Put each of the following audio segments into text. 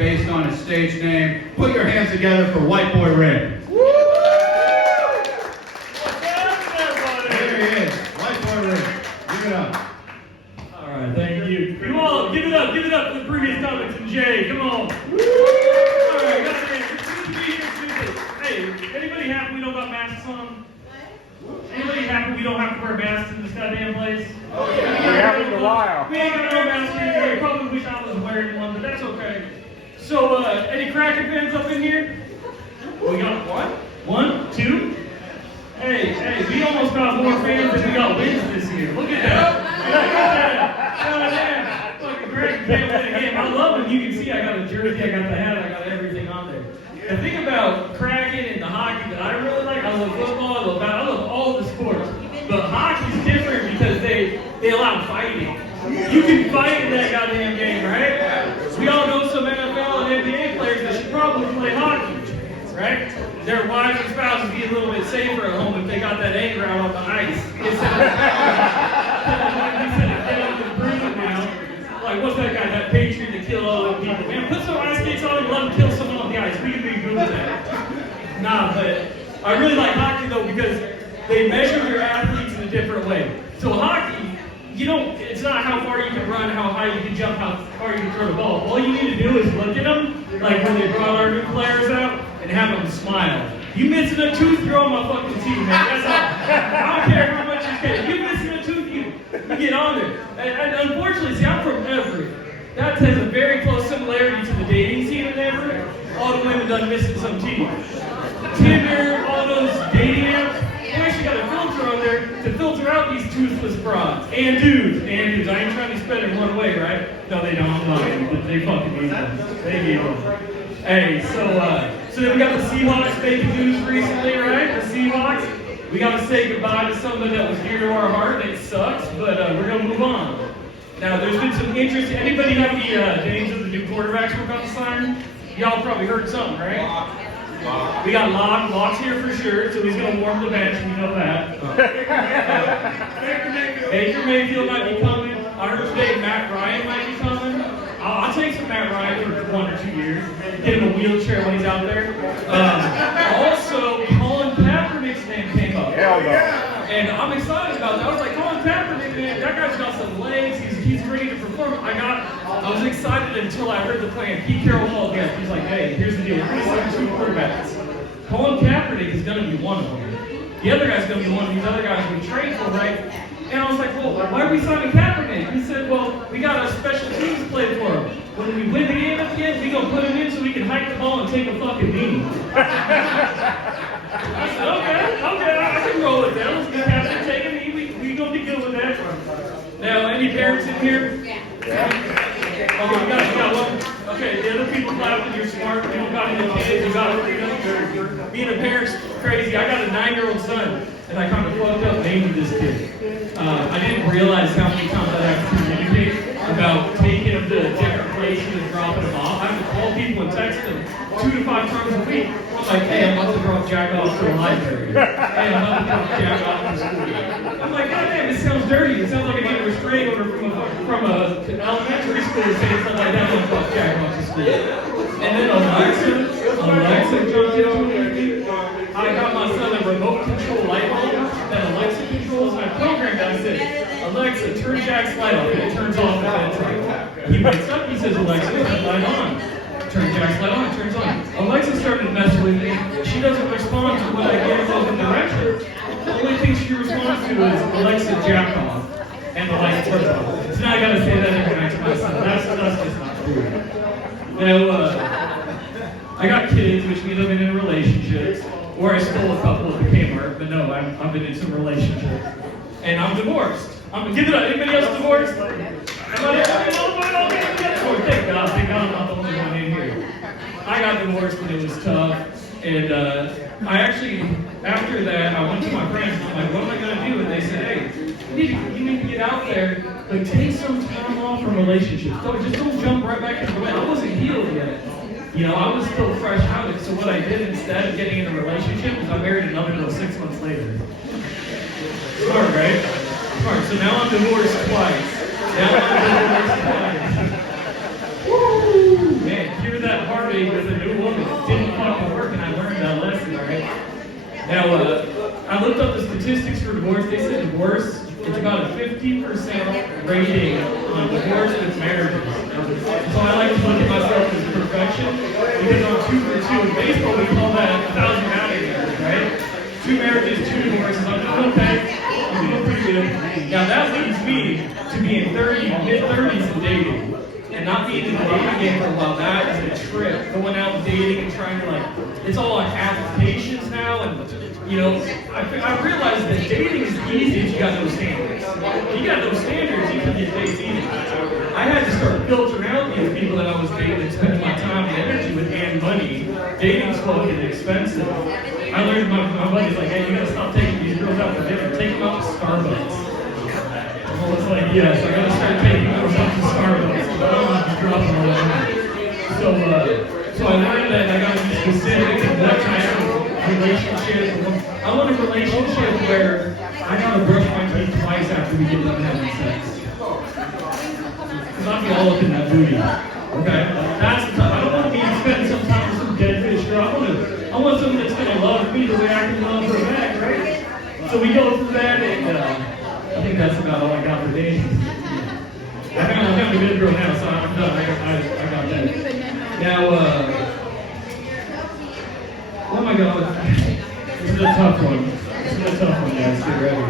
based on his stage name. Put your hands together for White Boy Ray. There he is, White Boy Ray. Give it up. All right, thank you. You all, give it up for the previous comics and Jay. Come on. All right, guys, good to be here. Hey, anybody happy we don't got masks on? Anybody happy we don't have to wear masks in this goddamn place? Oh, yeah. We haven't in a while. We ain't got no masks here. You probably wish I was wearing one, but that's okay. So, any Kraken fans up in here? We got what? 1, 2? Hey, we almost got more fans than we got wins this year. Look at that. Look at that. Fucking Kraken fan win a game. I love it. You can see I got a jersey, I got the hat, I got everything on there. The thing about Kraken and the hockey that I really like, I love football, I love all the sports. But hockey's different because they allow fighting. You can fight in that goddamn game, right? We all know some NFL and NBA players that should probably play hockey, right? Their wives and spouses be a little bit safer at home if they got that anger out on the ice. Instead of getting them bruising now. Like, what's that guy, that Patriot that killed all those people? Man, put some ice skates on and let them kill someone on the ice. We can be good with that. Nah, but I really like hockey though because they measure their athletes in a different way. So hockey, it's not how far you can run, how high you can jump, how far you can throw the ball. All you need to do is look at them, like when they brought our new players out, and have them smile. You missing a tooth, you're on my fucking team, man. That's all. I don't care how much you care. You missing a tooth, you get on there. And unfortunately, see, I'm from Everett. That has a very close similarity to the dating scene in Everett. All the women done missing some teeth. Tinder, all those dating apps. We actually got a filter on there to filter out these toothless frauds. And dudes. I ain't trying to spend it one way, right? No, they don't. I'm lying, but they fucking need them. They need them. Hey, so then we got the Seahawks making news recently, right? The Seahawks. We got to say goodbye to something that was dear to our heart. It sucks, but we're going to move on. Now, there's been some interest. Anybody have the names of the new quarterbacks we're about to sign? Y'all probably heard something, right? We got Locke's here for sure, so he's going to warm the bench, we know that. Baker Mayfield might be coming. I heard today Matt Ryan might be coming. I'll take some Matt Ryan for 1 or 2 years. Get him a wheelchair when he's out there. Also, Colin Kaepernick's name came up. Hell no. And I'm excited about that. I was like, Colin Kaepernick, man, that guy's got some legs. He's ready to perform. I was excited until I heard the plan. Pete Carroll called me up. He's like, hey, here's the deal. We're going to sign 2 quarterbacks. Colin Kaepernick is going to be one of them. The other guy's going to be one of these other guys we trade for, right? And I was like, well, why are we signing Kaepernick? He said, well, we got a special teams play for him. When we win the game at the end, we gonna put him in so we can hike the ball and take a fucking knee. I said, okay, I can roll with that. Let's get Kaepernick take a knee. We gonna be good with that. Now, any parents in here? Yeah. Okay, we got one. Okay, the other people clapping, you're smart. You don't got any kids, you got freedom. Being a parent's crazy. I got a 9-year-old son, and I kind of fucked up naming this kid. I didn't realize how many times I have to communicate about taking him to different places and dropping him off. I have to call people and text them 2 to 5 times a week. I'm like, hey, I'm about to drop Jack off to a library. Hey, I'm about to drop Jack off to school. I'm like, God damn, this sounds dirty. It sounds like I need a restraining order from an elementary school saying something like that. I'm going to drop Jack off to school. And then Alexa jumped into it. I got my son a remote control light bulb that Alexa controls, and I programmed that. I said, Alexa, turn Jack's light off, and it turns off at bedtime. He wakes up, he says, Alexa, turn the light on. Turn Jack's light on, it turns on. Alexa started to mess with me. She doesn't respond to what I give her in directions. The only thing she responds to is Alexa, jack off, and the light turns off. So now I gotta say that every night to my son. That's just not true. Now, I got kids, which means I've been in relationships. Or I stole a couple at the Kmart, but no, I've been in some relationships. And I'm divorced. Give it up. Anybody else divorced? Thank God I'm not the only one in here. I got divorced when it was tough. And I actually, after that, I went to my friends and I'm like, what am I going to do? And they said, hey, you need to get out there, but take some time off from relationships. Just don't jump right back into it. I wasn't healed yet. You know, I was still fresh out of it, so what I did instead of getting in a relationship was I married another girl 6 months later. Smart, right? Smart. So now I'm divorced twice. Woo! Man, hear that flirting with a new woman. Didn't fucking work, and I learned that lesson, alright? Now, I looked up the statistics for divorce. They said divorce, it's about a 50% rating on divorce with marriages. So I like to look at myself as perfection, because I'm 2 for 2. In baseball, we call that 1,000 out years, right? 2 marriages, 2 divorces. I'm doing okay. I'm doing pretty good. Now that leads me to being mid-30s and dating. And not being in the dating game for a while. That is a trip. Going out and dating and trying to it's all on applications now. And, I realized that dating is easy if you got those standards. If you got those standards, you can get dates easy. I had to start filtering out these people that I was dating and spending my time and energy with and money. Dating's fucking expensive. I learned my buddy's like, hey, you gotta stop taking these girls out for dinner. Take them out to Starbucks. I was like, yes, I gotta start taking girls out to Starbucks. I don't want to be dropping all that money. So I learned that I gotta be specific in what kind of relationship. I want a relationship where I gotta brush my teeth twice after we get done having sex. Because I'll be all up in that booty. Okay? That's the time. I don't want to be spending some time with some dead fish girl. I want someone that's gonna love me the way I can love her back, right? So we go through that, and I think that's about all I got for dating. I'm having a good girl now, so I'm done. I got that. Now, oh my God, this is a tough one. Guys. Get ready.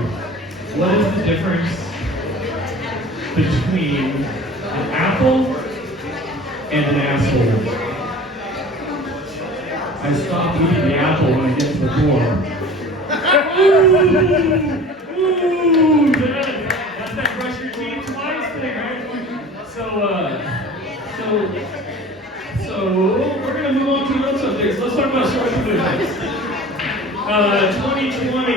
What is the difference between an apple and an asshole? I stop eating the apple when I get to the core. Ooh, that's that brush your teeth twice thing, right? So we're gonna move on to another subject. Let's talk about social movements. 2020,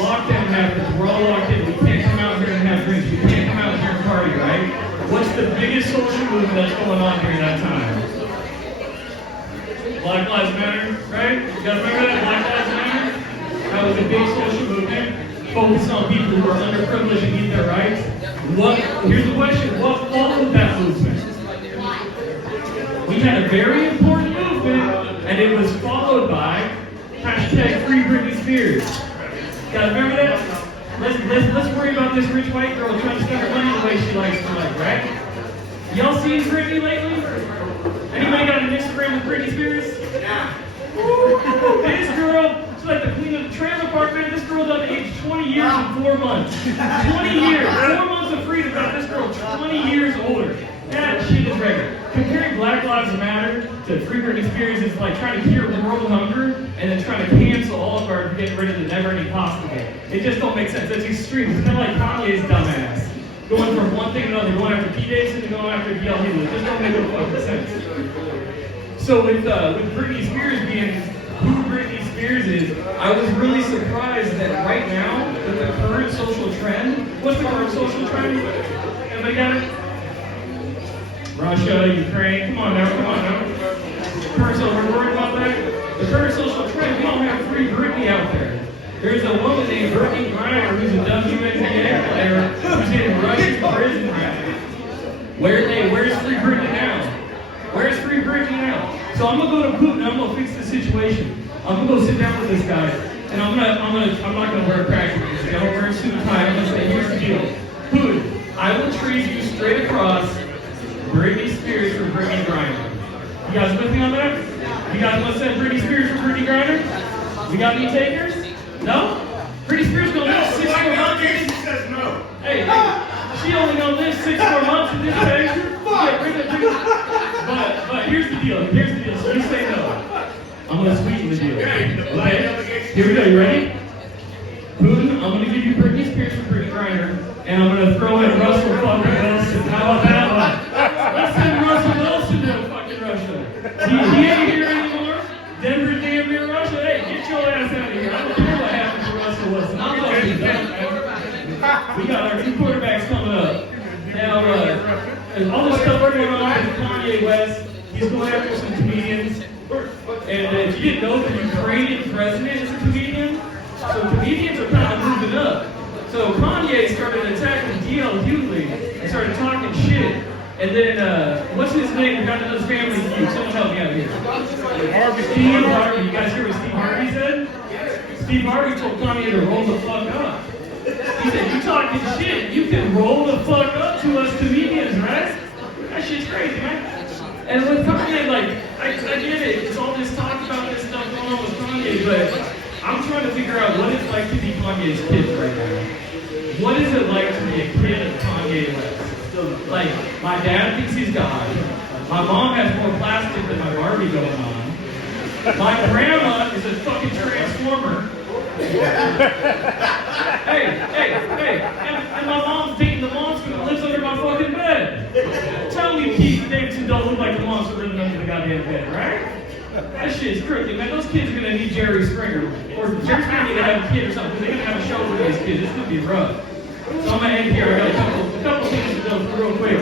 lockdown happens. We're all locked in. We can't come out here and have drinks. We can't come out here and party, right? What's the biggest social movement that's going on during that time? Black Lives Matter, right? You guys remember that? Black Lives Matter? That was a big social movement focused on people who are underprivileged and need their rights. Here's the question, what followed that movement? We had a very important movement, and it was followed by hashtag Free Britney Spears. You guys remember that? Let's worry about this rich white girl trying to spend her money the way she likes to like, right? Y'all seen Britney lately? Anybody got an Instagram with Britney Spears? Yeah. This girl, she's like the queen of the trailer park, man. This girl's up to age 20 years and 4 months. 20 years, 4 months of freedom got this girl 20 years older. That shit is regular. Comparing Black Lives Matter to Free Britney Spears is like trying to cure world hunger and then trying to cancel all of our getting rid of the never-ending pasta game. It just don't make sense. It's extreme. It's kind of like Kanye's dumbass. Going from one thing to another, going after P. Davidson to going after D.L. Hughley. It just don't make no fucking sense. So with Britney Spears being who Britney Spears is, I was really surprised that right now, with the current social trend, what's the current social trend? Everybody got it? Russia, Ukraine, come on now. Current social, we're worried about that? The current social trend, we don't have free Britney out there. There's a woman named Brittany Griner who's a WNBA player who's in Russian prison right now. Where's Free Britney now? Where's Free Britney now? So I'm gonna go to Putin. I'm gonna fix the situation. I'm gonna go sit down with this guy, and I'm not gonna wear a cracker. I'm gonna wear a suit and tie. I'm gonna say, here's the deal, Putin. I will trade you straight across Britney Spears for Brittany Griner. You guys with me on that? You guys want to send Britney Spears for Brittany Griner? We got any takers? No? Britney Spears gonna live 6 more months. She says no. Hey, she only gonna live 6 more months in this picture. But here's the deal. So you say no. I'm gonna sweeten the deal. Okay? Here we go. You ready? Putin, I'm gonna give you Britney Spears for Brittany Griner, and I'm gonna throw in Russell fucking Wilson. How about that one? Let's send Russell Wilson to fucking Russia. He ain't here anymore. Denver's damn near Russia. Hey, get your ass out of here. I don't care what happened to Russell Wilson. I'm talking about we got our 2 quarterbacks coming up. Now, all this stuff going on with Kanye West, he's going after some comedians. And if you didn't know, the Ukrainian president is a comedian. So comedians are kind of moving up. So Kanye started attacking D.L. Hughley and started talking shit. And then, what's his name? The guy that does Family Feud. Someone help me out here. Steve Harvey, you guys hear what Steve Harvey said? Steve Harvey told Kanye to roll the fuck up. He said, you talking shit, you can roll the fuck up to us comedians, right? That shit's crazy, man. And with Kanye, like, I get it, it's all this talk about this stuff going on with Kanye, but I'm trying to figure out what it's like to be Kanye's kid right now. What is it like to be a kid of Kanye West? Like, my dad thinks he's God. My mom has more plastic than my Barbie going on. My grandma is a fucking transformer. Hey, and my mom's dating the monster that lives under my fucking bed. Tell me Pete Davidson don't look like the monster living under the goddamn bed, right? That shit's crooked, man. Those kids are gonna need Jerry Springer. Or Jerry Springer need to have a kid or something, because they're gonna have a show with these kids. It's gonna be rough. So I'm gonna end here. I got a couple things to go through real quick.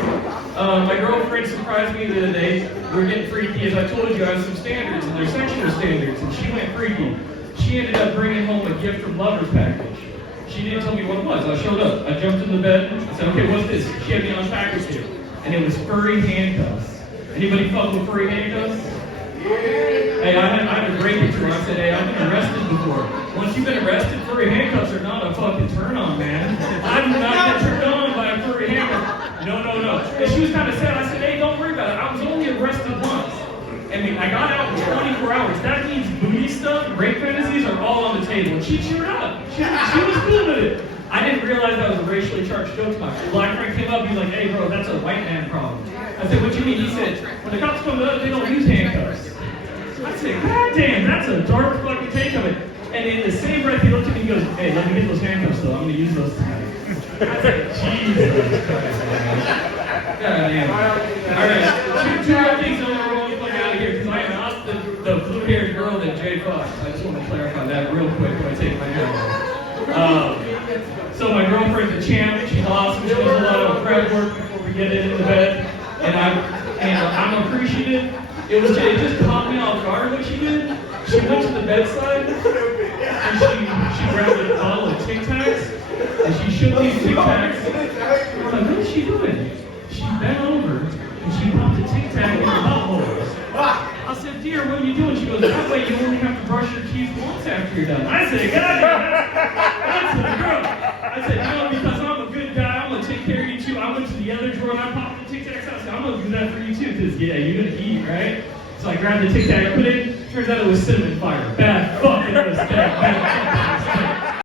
My girlfriend surprised me the other day. We were getting freaky. As I told you, I have some standards, and they're sexual standards, and she went freaky. She ended up bringing home a gift from Lover's package. She didn't tell me what it was. I showed up. I jumped in the bed. I said, okay, what's this? She had me unpacked it, and it was furry handcuffs. Anybody fuck with furry handcuffs? Hey, I had to break it to her. I said, hey, I've been arrested before. Once you've been arrested, furry handcuffs are not a fucking turn on, man. I do not get turned on by a furry handcuff. No. And she was kind of sad. I said, hey, don't worry about it. I was only arrested once. I mean, I got out in 24 hours. That means booty stuff, rape fantasies are all on the table. And she cheered up. She was cool with it. I didn't realize that was a racially charged joke. My black friend came up, he was like, hey, bro, that's a white man problem. I said, what you mean? He said, when the cops come to us, they don't use handcuffs. I said, God damn, that's a dark fucking take of it. And in the same breath, he looked at me and goes, hey, let me get those handcuffs though. I'm going to use those tonight. I said, Jesus Christ, man. God damn. All right, two more things, and then we're going to fuck out of here, because I am not the blue-haired girl that Jay fucked. I just want to clarify that real quick when I take my hair off. So my girlfriend's a champ. She's awesome. She does a lot of prep work before we get into bed. And I'm appreciative. It just caught me off guard what she did. She went to the bedside and she grabbed a bottle of Tic Tacs and she shook these Tic Tacs. I was like, what is she doing? She bent over and she popped a Tic Tac in her butthole. I said, dear, what are you doing? She goes, that way you only have to brush your teeth once after you're done. I said, God, that's the girl. I said, you know, because I'm a good guy, I'm going to take care of you too. I went to the other drawer and I popped the Tic Tacs out. I said, I'm going to do that for you too, because yeah, you're going to eat, right? So I grabbed the Tic Tac, I put it, turns out it was cinnamon fire. Bad fucking mistake.